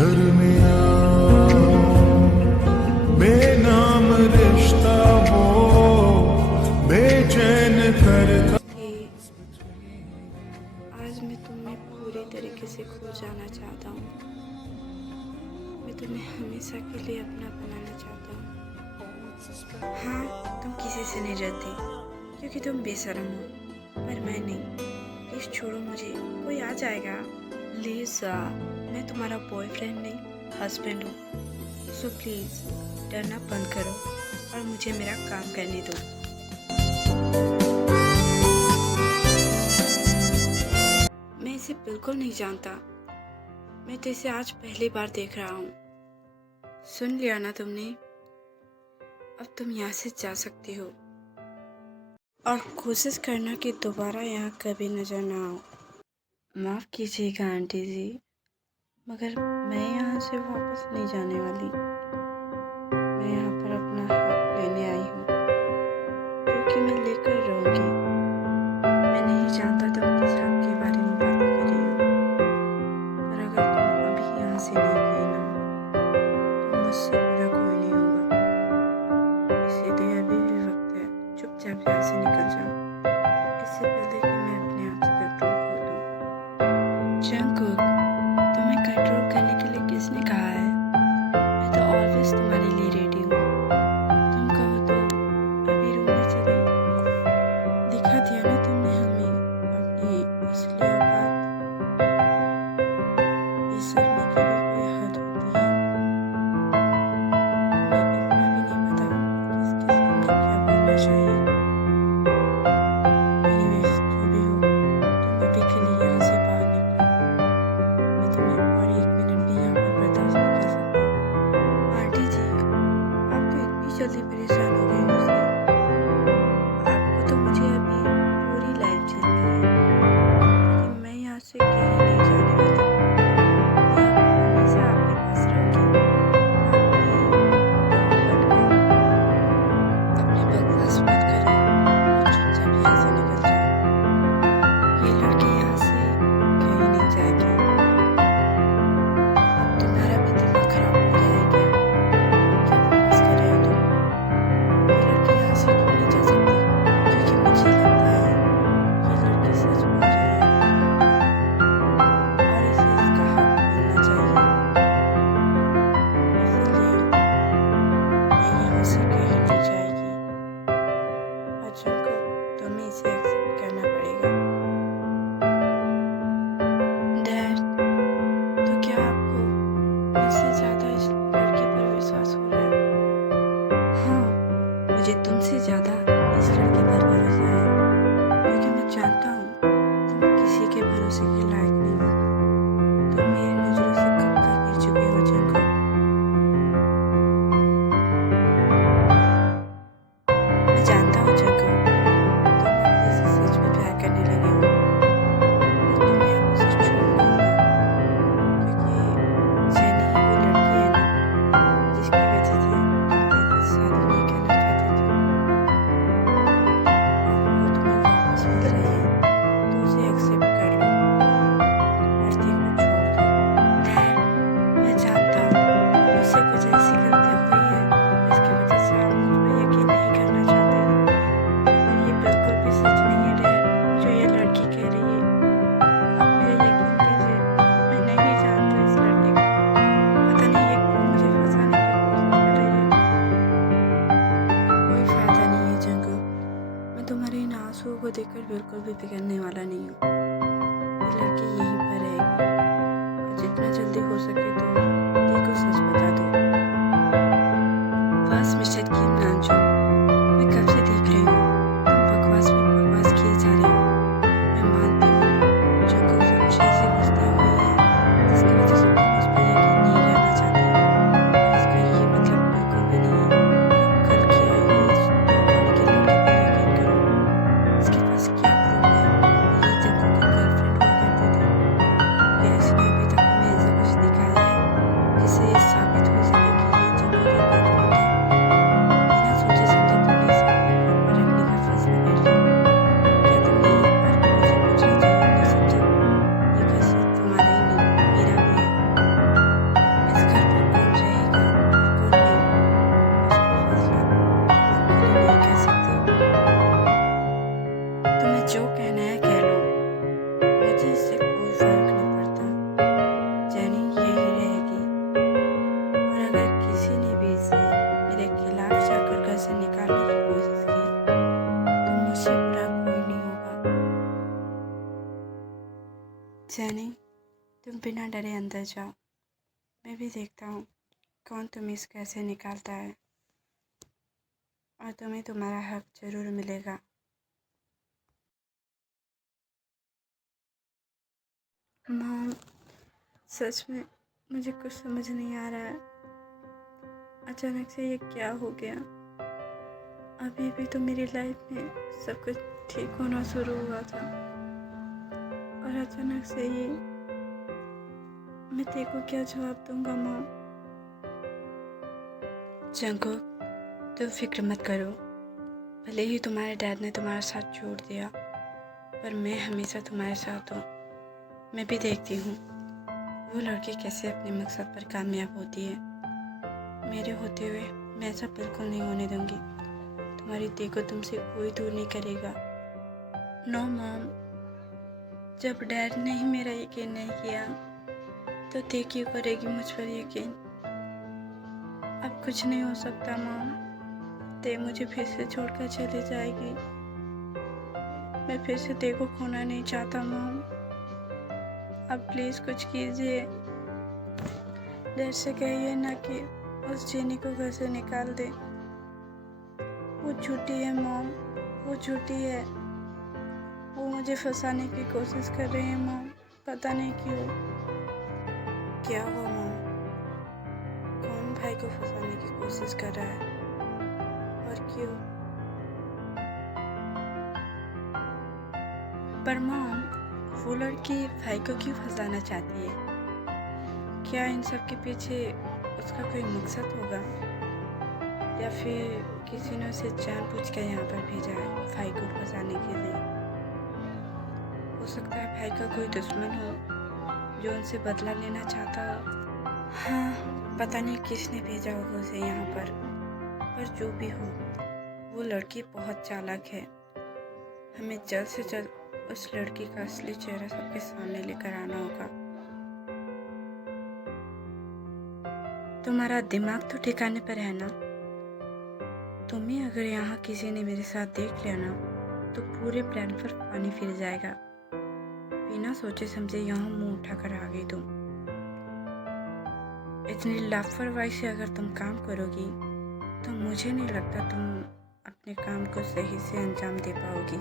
घर में आओ, बेनाम रिश्ता वो बेचैन करता। कि आज मैं तुम्हें पूरी तरीके से खो जाना चाहता हूँ। मैं तुम्हें हमेशा के लिए अपना बनाना चाहता हूँ। हाँ, तुम किसी से नहीं डरती क्योंकि तुम बेशर्म हो, पर मैं नहीं। प्लीज़ छोड़ो मुझे, कोई आ जाएगा। लिसा, मैं तुम्हारा बॉयफ्रेंड नहीं, हस्बैंड हूँ। सो प्लीज़ डरना बंद करो और मुझे मेरा काम करने दो। मैं इसे बिल्कुल नहीं जानता। मैं तो इसे आज पहली बार देख रहा हूँ। सुन लिया ना तुमने? अब तुम यहाँ से जा सकती हो और कोशिश करना कि दोबारा यहाँ कभी नजर ना आओ। माफ़ कीजिएगा आंटी जी, मगर मैं यहाँ से वापस नहीं जाने वाली। मैं यहाँ पर अपना हक लेने आई हूँ, जो कि मैं लेकर रहूँगी। मैं नहीं जानता तुम किस हक के बारे में बात कर रही हो, पर अगर तुम अभी यहाँ से नहीं गई ना, तो मुझसे बुरा कोई नहीं होगा। इसीलिए अभी भी वक्त है, चुपचाप यहाँ से निकल जाओ, इससे पहले कि मैं अपने आप से कंट्रोल खो दूँ। जंगकुक, तुम्हें कंट्रोल करने के लिए किसने कहा है? मैं तो ऑलवेज तुम्हारे लिए रेडी हूँ। तुम कहो तो अभी रूम में चले। दिखा दिया ना तुमने हमें अपनी असली औकात। इस शर्मी की भी कोई हद होती है। तुम्हें इतना भी नहीं पता किसके सामने क्या बोलना चाहिए। एनीवेज, जो भी हो, तुम अभी के लिए यहाँ से बाहर निकलो। मैं तुम्हें और 1 मिनट भी यहाँ पर बर्दाश्त नहीं कर सकता। आंटी जी, आप तो इतनी जल्दी परेशान हो गई मुझसे। आपको तो मुझे अभी पूरी लाइफ जीनी है, क्योंकि मैं यहाँ से कहीं नहीं जाने वाली। मैं हमेशा आपके पास रहूँगी, आपकी बहू बनकर। अपनी बकवास मत करो और चुपचाप यहाँ से निकल जाओ। ये लड़की यहाँ से कहीं नहीं जाएगी। अब तुम्हारा भी दिमाग खराब हो गया है क्या? क्या बकवास कर रहे हो तुम? ये लड़की यहाँ से क्यों नहीं जा सकती? क्योंकि मुझे लगता है ये लड़की सच बोल रही है और इसे इसका हक मिलना चाहिए। इसीलिए ये यहाँ से कहीं नहीं जाएगी। और जंगकुक, तुम्हें इसे एक्सेप्ट करना पड़ेगा। डैड, तो क्या आपको मुझसे ज़्यादा इस लड़के पर विश्वास हो रहा है? हाँ, मुझे तुमसे ज़्यादा इस लड़के पर भरोसा है, क्योंकि मैं जानता हूँ तुम किसी के भरोसे के लायक नहीं हो। तुम मेरी नज़रों से कब का गिर चुके हो जंगकुक। मैं जानता हूँ जंगकुक, तुम अपने से सच में प्यार करने लगे हो, पर तुम्हें अब उसे छोड़ना होगा, क्योंकि जेनी ही वो लड़की है ना जिसकी वजह से तुम मेरे से शादी नहीं करना चाहते थे। अब वो तुम्हें वापस मिल रही है, तो उसे एक्सेप्ट कर लो और देखो छोड़ दो। डैड, मैं जानता हूँ मुझसे कुछ ऐसी गलती हुई है जिसकी वजह से आप मुझ पर यकीन नहीं करना चाहते, पर ये बिल्कुल भी सच नहीं है डैड जो ये लड़की कह रही है। आप मेरा यकीन कीजिए, मैं नहीं जानता इस लड़के को। पता नहीं ये क्यों मुझे फंसाने की कोशिश कर रही है। कोई फायदा नहीं है जंगकुक, मैं तुम्हारे इन आंसुओं को देखकर बिल्कुल भी बिगड़ने वाला नहीं हूँ। ये लड़की यहीं पर रहेगी और जितना जल्दी हो सके तो देखो सच बता दो। बस मिस्टर किम नामजोंग, मैं कब से देख रही हूँ तुम बकवास पे बकवास किए जा रहे हो। मैं मानती हूँ जंगकुक से कुछ ऐसी वजह हुई है जिसकी वजह से तुम उस पर यकीन नहीं करना चाहते, पर इसका ये मतलब बिल्कुल भी नहीं है तुम कल की आई हुई इस धोखाने की लड़की पर यकीन करो। इसके पास क्या प्रूफ है कि ये जंगकुक की गर्लफ्रेंड हुआ करती थी? क्या इसने अभी तक तुम्हें ऐसा कुछ दिखाया है? बिना डरे अंदर जाओ। मैं भी देखता हूँ कौन तुम्हें इस घर से निकालता है, और तुम्हें तुम्हारा हक ज़रूर मिलेगा। मॉम, सच में मुझे कुछ समझ नहीं आ रहा है। अचानक से ये क्या हो गया? अभी भी तो मेरी लाइफ में सब कुछ ठीक होना शुरू हुआ था, और अचानक से ये मैं तेरे को क्या जवाब दूंगा मॉम? जंगकुक, तुम फिक्र मत करो। भले ही तुम्हारे डैड ने तुम्हारा साथ छोड़ दिया, पर मैं हमेशा तुम्हारे साथ हूँ। मैं भी देखती हूँ वो लड़की कैसे अपने मकसद पर कामयाब होती है। मेरे होते हुए मैं ऐसा बिल्कुल नहीं होने दूंगी। तुम्हारी दी को तुमसे कोई दूर नहीं करेगा। नो मॉम, जब डैड ने ही मेरा यकीन नहीं किया तो दी क्यों करेगी मुझ पर यकीन? अब कुछ नहीं हो सकता मॉम। ते मुझे फिर से छोड़कर चली जाएगी। मैं फिर से ते को खोना नहीं चाहता मॉम। अब प्लीज़ कुछ कीजिए। डैड से कहिए ना कि उस जेनी को घर से निकाल दे। वो झूठी है मॉम, वो झूठी है। वो मुझे फंसाने की कोशिश कर रही है मॉम, पता नहीं क्यों। क्या हुआ मॉम? कौन भाई को फंसाने की कोशिश कर रहा है और क्यों? पर मॉम, वो लड़की भाई को क्यों फंसाना चाहती है? क्या इन सब के पीछे उसका कोई मकसद होगा, या फिर किसी ने उसे जानबूझकर यहाँ पर भेजा है भाई को फंसाने के लिए? हो सकता है भाई का कोई दुश्मन हो जो उनसे बदला लेना चाहता हो। हाँ, पता नहीं किसने भेजा होगा उसे यहाँ पर जो भी हो, वो लड़की बहुत चालाक है। हमें जल्द से जल्द उस लड़की का असली चेहरा सबके सामने लेकर आना होगा। तुम्हारा दिमाग तो ठिकाने पर है ना? तुम्हें अगर यहाँ किसी ने मेरे साथ देख लिया ना तो पूरे प्लान पर पानी फिर जाएगा। बिना सोचे समझे यहाँ मुंह उठाकर आ गई तुम। इतनी लापरवाही से अगर तुम काम करोगी तो मुझे नहीं लगता तुम अपने काम को सही से अंजाम दे पाओगी।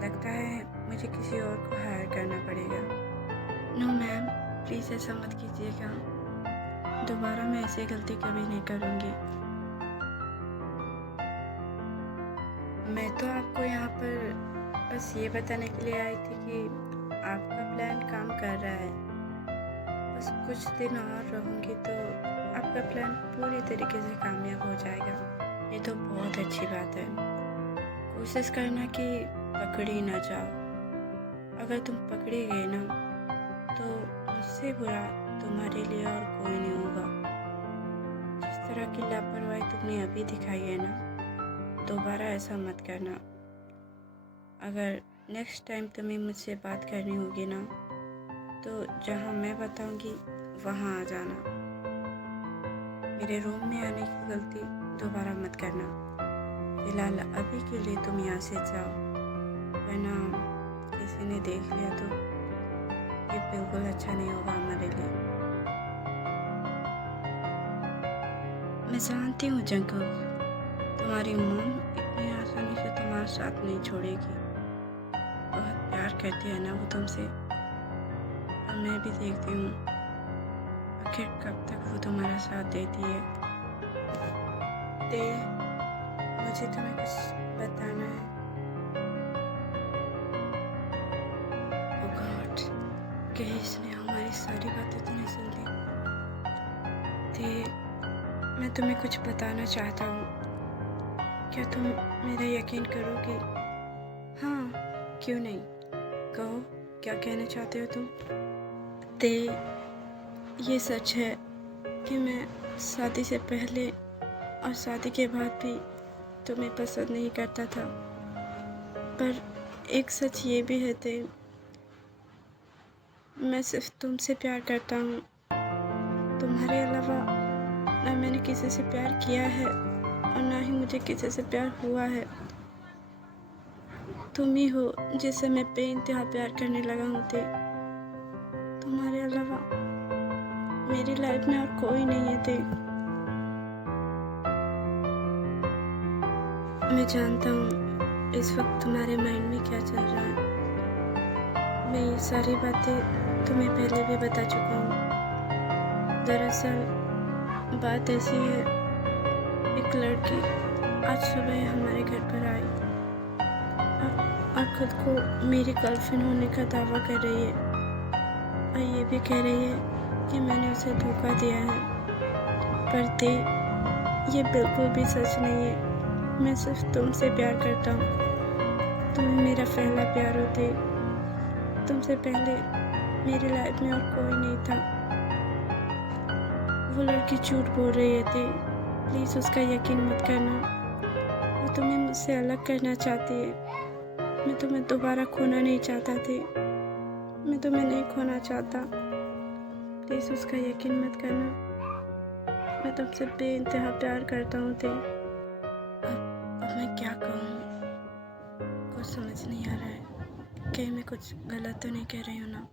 लगता है मुझे किसी और को हायर करना पड़ेगा। नो मैम, प्लीज़ ऐसा मत कीजिएगा। दोबारा मैं ऐसी गलती कभी नहीं करूँगी। मैं तो आपको यहाँ पर बस ये बताने के लिए आई थी कि आपका प्लान काम कर रहा है। बस कुछ दिन और रहूँगी तो आपका प्लान पूरी तरीके से कामयाब हो जाएगा। ये तो बहुत अच्छी बात है। कोशिश करना कि पकड़ी ना जाओ। अगर तुम पकड़ी गए ना तो मुझसे बुरा तुम्हारे लिए और कोई नहीं होगा। जिस तरह की लापरवाही तुमने अभी दिखाई है ना, दोबारा ऐसा मत करना। अगर नेक्स्ट टाइम तुम्हें मुझसे बात करनी होगी ना तो जहाँ मैं बताऊंगी वहाँ आ जाना। मेरे रूम में आने की गलती दोबारा मत करना। फिलहाल अभी के लिए तुम यहाँ से जाओ, वरना किसी ने देख लिया तो ये बिल्कुल अच्छा नहीं होगा हमारे लिए। मैं जानती हूँ जंगकुक, तुम्हारी मॉम इतनी आसानी से तुम्हारा साथ नहीं छोड़ेगी। बहुत प्यार करती है ना वो तुमसे, और मैं भी देखती हूँ आखिर कब तक वो तुम्हारा साथ देती है। मुझे तुम्हें कुछ बताना है। ओह गॉड, कहीं इसने हमारी सारी बातें तो नहीं सुन ली? मैं तुम्हें कुछ बताना चाहता हूँ। क्या तुम मेरा यकीन करोगे? हाँ, क्यों नहीं, कहो क्या कहना चाहते हो तुम? ये सच है कि मैं शादी से पहले और शादी के बाद भी तुम्हें पसंद नहीं करता था, पर एक सच ये भी है ते, मैं सिर्फ तुमसे प्यार करता हूँ। तुम्हारे अलावा ना मैंने किसी से प्यार किया है और ना ही मुझे किसी से प्यार हुआ है। तुम ही हो जिसे मैं बेइंतहा प्यार करने लगा हूँ ते। तुम्हारे अलावा मेरी लाइफ में और कोई नहीं है थे। मैं जानता हूँ इस वक्त तुम्हारे माइंड में क्या चल रहा है। मैं ये सारी बातें तुम्हें पहले भी बता चुका हूँ। दरअसल बात ऐसी है, एक लड़की आज सुबह हमारे घर पर आई और खुद को मेरी गर्लफ्रेंड होने का दावा कर रही है और ये भी कह रही है कि मैंने उसे धोखा दिया है। पर दे, ये बिल्कुल भी सच नहीं है। मैं सिर्फ तुमसे प्यार करता हूँ। तुम मेरा पहला प्यार होते। तुमसे पहले मेरी लाइफ में और कोई नहीं था। वो लड़की झूठ बोल रही है। प्लीज़ उसका यकीन मत करना। वो तुम्हें मुझसे अलग करना चाहती है। मैं तुम्हें दोबारा खोना नहीं चाहता थे। मैं तुम्हें नहीं खोना चाहता। प्लीज़ उसका यकीन मत करना। मैं तुमसे बेइंतहा प्यार करता हूँ थे। अब मैं क्या कहूँ, कुछ समझ नहीं आ रहा है। कहीं मैं कुछ गलत तो नहीं कह रही हूँ ना।